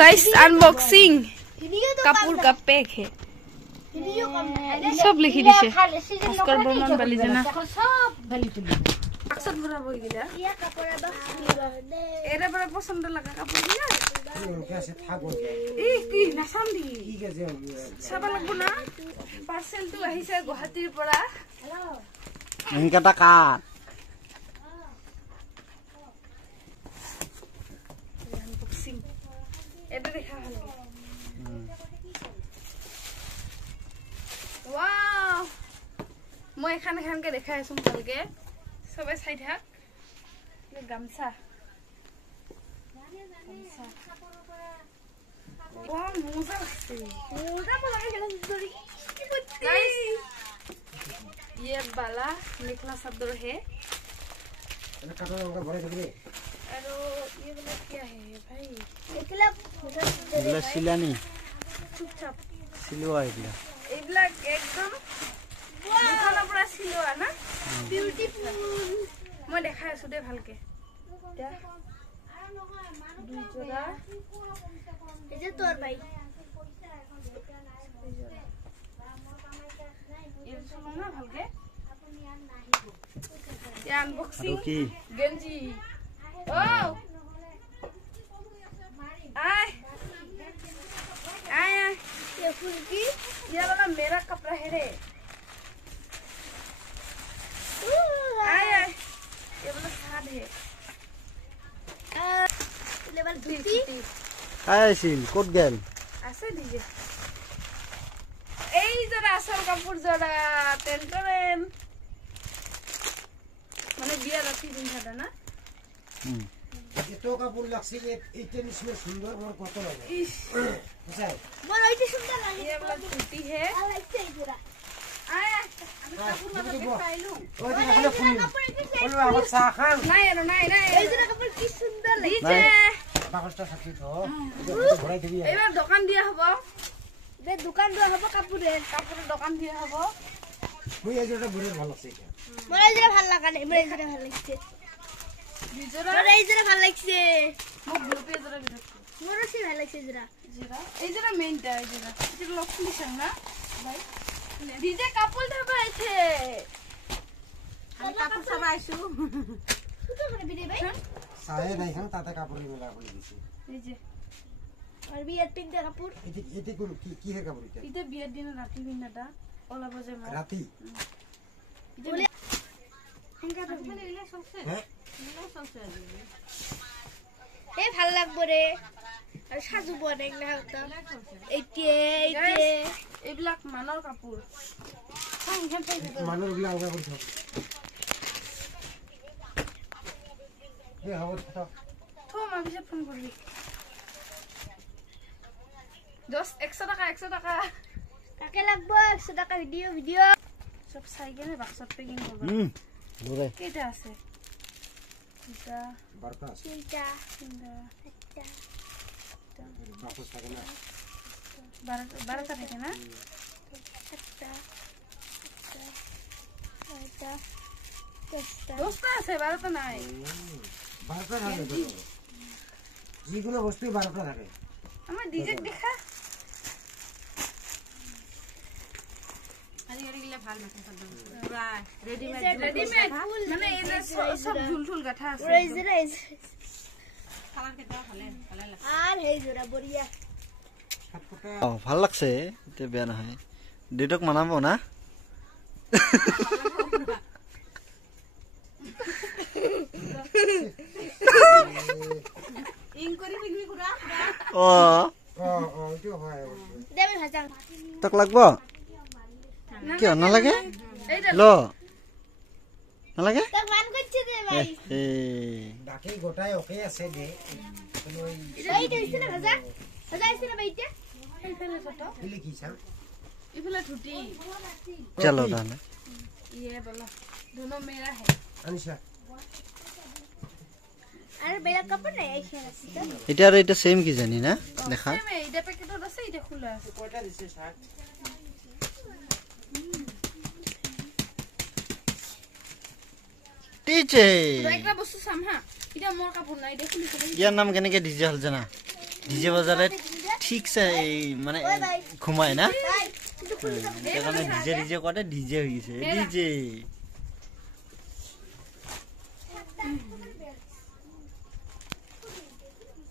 guys unboxing Kapoor का pack है सब लिखी दिसे अस्कर बर्मन बाली जना सब बाली तुली अक्सर भरा हो गया या कपड़ा बस एरे बड़ा पसंद लगा कपूर दिया कैसे था बोल ए की नसान दी की के जे सब लगबो ना पार्सल तो आइसे गुवाहाटीर परा हेलो इनका टका अनबॉक्सिंग एबे देखा हल वाओ মই এখান এখানকে দেখাই আছো ভালকে সবে চাই থাক গামছা वाह मोजा আছে মোজা পলাকে গেল দড়ি गाइस ये वाला निकला शब्द है कटोरा का भरे दे और ये वाला क्या है भाई एकला सिलानी चुपचाप सिलवा एकला एगला एकदम दुकान পৰা सिलवा ना ब्यूटीफुल মই দেখাই আছো দে ভালকে দুই জোড়া এই যে তোর ভাই ये सुनो ना ভালকে ये अनबॉक्सिंग गंजी ओ आय आय ये फुलकी ये वाला मेरा कपड़ा है रे आय आय ये वाला साद है लेवल 50 आय सिल कोट गेल আছে দিje এই জরা আসল কাপড় জরা টেনটরেন মানে বিয়া রাতি দিন থাকা না এতো কাপড় লাগছে এইটা নিচে সুন্দর বড় কত লাগে ইস বুঝাই বড় এইটা সুন্দর লাগে ये वाला टूटी है লাগছে এই জরা আয় আমি কাপড় মাথাতে পাইলু ওই দেখলে ফুল বলবা আমার চা খান নাই আর নাই নাই এই জরা কাপড় কি সুন্দর লাগছে বাকসটা সাথে তো ভরাই দিবি এবার দোকান দিয়া হবো দে দোকান দিয়া হবো কাপড়ের দোকান দিয়া হবো মই এই জোড়া বড় ভালো লাগছে মোর এই জরা ভালো লাগা নাই মোর এই জরা ভালো লাগছে বিজরা মোর এই জরা ভালো লাগছে মোক গ্রুপে জরা বিরত মোর সে ভালো লাগছে জরা এই জরা মেইনটা এই জরা এটা লক্ষ্মী সং না ভাই ডিজে কাপড় ধবা আছে আমি কাপড় সবা আইছু কত করে বিদে ভাই সায়ে নাই খান তাতে কাপড় মেলা করে দিছি এই যে আর বিয়ের পিনটা কাপড় এতে কোন কি হে কাপড় এটা এটা বিয়ের দিন রাতি পিনটা ওলা বজে মা রাতি বলে হেঙ্গা তো মানে এলা সবসে হ্যাঁ এলা সবসে এই ভালো লাগবে রে আর সাজু বনে না হতো এইতে এইবিলাক মানৰ কাপোৰ মানৰ গুলা আলগা কৰি এ হ'ব তো মই পিছে ফোন কৰিবি 100 টাকা কাকে লাগব 100 টাকা ভিডিও সব সাইকেলে বাক্সত পেকিং কৰিব দৰে কেইটা আছে এটা বারটা আছে তিনটা একটা বাকস থাকে না 12টা থাকে না একটা এটা 10টা আছে 12টা নাই 12টা থাকে যেগুলো বস্তু 12টা থাকে আমার ডিজে দেখা আরে এগুলা ভাল মাথা সব পুরা রেডিমেড মানে এই যে সব ঝুলঝুল গাঠা আছে এই যে কালার কেটা ভালে লাগে আর এই জোড়া বড়িয়া ভাল লাগছে এটা বেয়া নহয় ডেটক মানাব না ইনকরি পিগনি কুরা ও এটো হয় দেবে ভাজা তক লাগব কি না লাগে ল না লাগে তা গান করছে দে ভাই বাকি গোটায় ওকে আছে দে এইটা হইছে না ভাজা হইছে না ভাইটা এইখানে ছোট এলি কি চাও ইফলা ঠুটি চলো তাহলে ये बोला दोनों मेरा है अनिशा अरे मेरा कपड़ा नहीं ऐसे है এটা আর এটা সেম কি জানি না দেখা सेम है এটা প্যাকেটত আছে এটা খোলা আছে কয়টা দিছে শার্ট টিচে তো একটা বস্তু সামহা এটা মোৰ কাপোৰ নাই দেখুন ইয়াৰ নাম কেনেকে ডিজে হল জানা ডিজে বজালে ঠিকছে মানে ঘুমায় না সেইকাৰণে ডিজে ডিজে কতে ডিজে হৈ গৈছে ডিজে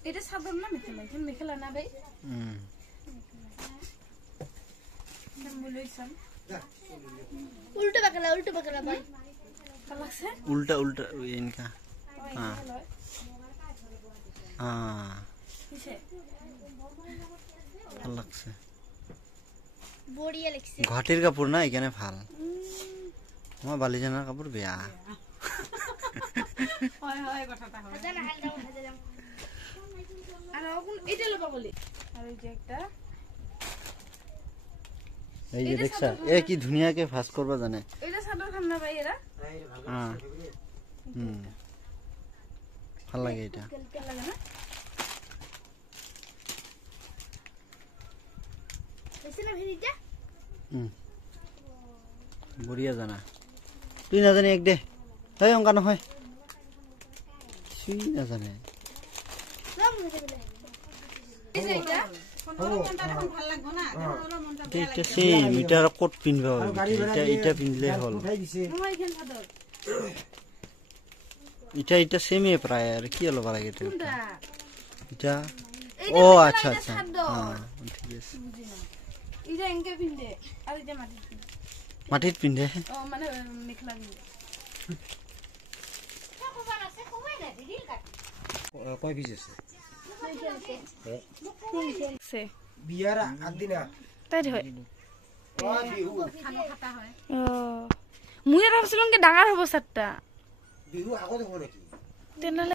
এটা সাধারণ না মেখেলা না ভাই उल्टा बकला भाई अलग से उल्टा उल्टा इनका हां हां अलग से बढ़िया लगছে ঘাটির কাপড় না এখানে ভাল আমার বালিজানার কাপড় বেয়া হয় হয় কথাটা হয় জানা হালকা হাজালাম আর ওগুন এটা লবা বলি আর এই যে একটা এই যে দেখছা এ কি ধুনিয়াকে ফাস করবা জানে এটা সাদর খান না ভাই এরা হ্যাঁ ভাল লাগে এটা কেমন লাগে না এসে না ভিডিটা বড়িয়া জানা তুই না জানি এক দে এই অঙ্কা নহয় তুই না জানে এই যে এটা এটা সেই মিটার কোট পিনবা এটা এটা পিনলে হল এটা এটা সেমে প্রায় আর কি হলো লাগে এটা ও আচ্ছা আচ্ছা হ্যাঁ ঠিক আছে এটা এনকে পিনদে আর এটা মাটিত পিনদে ও মানে মেখলা পিনদে কয় পিস আছে সে বিয়ার আগদিনা তাই হয় ও বিহু খানা খাতা হয় ও মুই আর ভাবছিলাম কি ডাঙৰ হ'ব সাতটা বিহু আগত হ'ব নেকি তেনেহলে